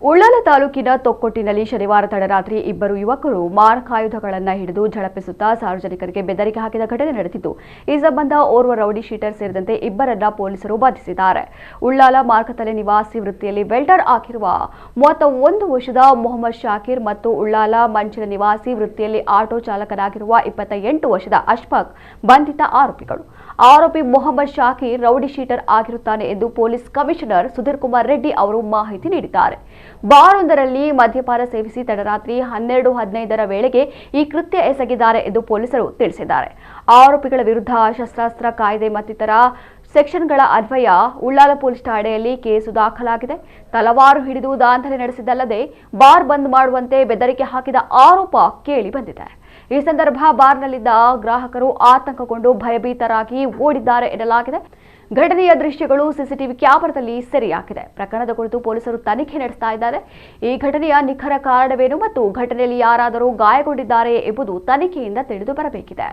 ಉಳ್ಳಾಲ ತಾಲೂಕಿನ ತೊಕ್ಕೊಟ್ಟಿನಲ್ಲಿ ಶನಿವಾರ ತಡರಾತ್ರಿ ಇಬ್ಬರು ಯುವಕರು ಮಾರಕಾಯುಧಗಳನ್ನು ಹಿಡಿದು ಝಳಪಿಸುತ್ತಾ ಸಾರ್ವಜನಿಕರಿಗೆ ಬೆದರಿಕೆ ಹಾಕಿದ ಘಟನೆ ನಡೆದಿದ್ದು, ಈ ಸಂಬಂಧ ಓರ್ವ ರೌಡಿ ಶೀಟರ್ ಸೇರಿದಂತೆ ಇಬ್ಬರನ್ನ ಪೊಲೀಸರು ಬಂಧಿಸಿದ್ದಾರೆ. ಉಳ್ಳಾಲ ಮಾರ್ಕತಲೆ ನಿವಾಸಿ ವೃತ್ತಿಯಲ್ಲಿ ವೆಲ್ಡರ್ ಆಗಿರುವ 31 ವರ್ಷದ ಮೊಹಮ್ಮದ್ ಶಾಕೀರ್ ಮತ್ತು ಉಳ್ಳಾಲ ಮಂಚಿನ ನಿವಾಸಿ ವೃತ್ತಿಯಲ್ಲಿ ಆಟೋ ಚಾಲಕನಾಗಿರುವ 28 ವರ್ಷದ ಅಶ್ಫಾಕ್ ಬಂಧಿತ ಆರೋಪಿಗಳು. ಆರೋಪಿ ಮೊಹಮ್ಮದ್ ಶಾಕೀರ್ ರೌಡಿ ಶೀಟರ್ ಆಗಿರುತ್ತಾನೆ ಎಂದು ಪೊಲೀಸ್ ಕಮಿಷನರ್ ಸುಧೀರ್ ಕುಮಾರ್ ರೆಡ್ಡಿ ಅವರು ಮಾಹಿತಿ ನೀಡಿದ್ದಾರೆ. ಬಾರೊಂದರಲ್ಲಿ ಮದ್ಯಪಾನ ಸೇವಿಸಿ ತಡರಾತ್ರಿ 12:15 ವೇಳೆಗೆ ಈ ಕೃತ್ಯ ಎಸಗಿದ್ದಾರೆ ಎಂದು ಪೊಲೀಸರು ತಿಳಿಸಿದ್ದಾರೆ. ಆರೋಪಿಗಳ ವಿರುದ್ಧ ಶಸ್ತ್ರಾಸ್ತ್ರ ಕಾಯ್ದೆ ಮತ್ತಿತರ ಸೆಕ್ಷನ್ಗಳ ಅನ್ವಯ ಉಳ್ಳಾಲ ಪೊಲೀಸ್ ಠಾಣೆಯಲ್ಲಿ ಕೇಸು ದಾಖಲಾಗಿದೆ. ತಲವಾರು ಹಿಡಿದು ದಾಂಧಲೆ ನಡೆಸಿದ್ದಲ್ಲದೆ ಬಾರ್ ಬಂದ್ ಮಾಡುವಂತೆ ಬೆದರಿಕೆ ಹಾಕಿದ ಆರೋಪ ಕೇಳಿ ಬಂದಿದೆ. ಈ ಸಂದರ್ಭ ಬಾರ್ನಲ್ಲಿದ್ದ ಗ್ರಾಹಕರು ಆತಂಕಗೊಂಡು ಭಯಭೀತರಾಗಿ ಓಡಿದ್ದಾರೆ ಎನ್ನಲಾಗಿದೆ. ಘಟನೆಯ ದೃಶ್ಯಗಳು ಸಿಸಿಟಿವಿ ಕ್ಯಾಮೆರಾದಲ್ಲಿ ಸೆರೆಯಾಗಿದೆ. ಪ್ರಕರಣದ ಕುರಿತು ಪೊಲೀಸರು ತನಿಖೆ ನಡೆಸ್ತಾ ಇದ್ದಾರೆ. ಈ ಘಟನೆಯ ನಿಖರ ಕಾರಣವೇನು ಮತ್ತು ಘಟನೆಯಲ್ಲಿ ಯಾರಾದರೂ ಗಾಯಗೊಂಡಿದ್ದಾರೆ ಎಂಬುದು ತನಿಖೆಯಿಂದ ತಿಳಿದು ಬರಬೇಕಿದೆ.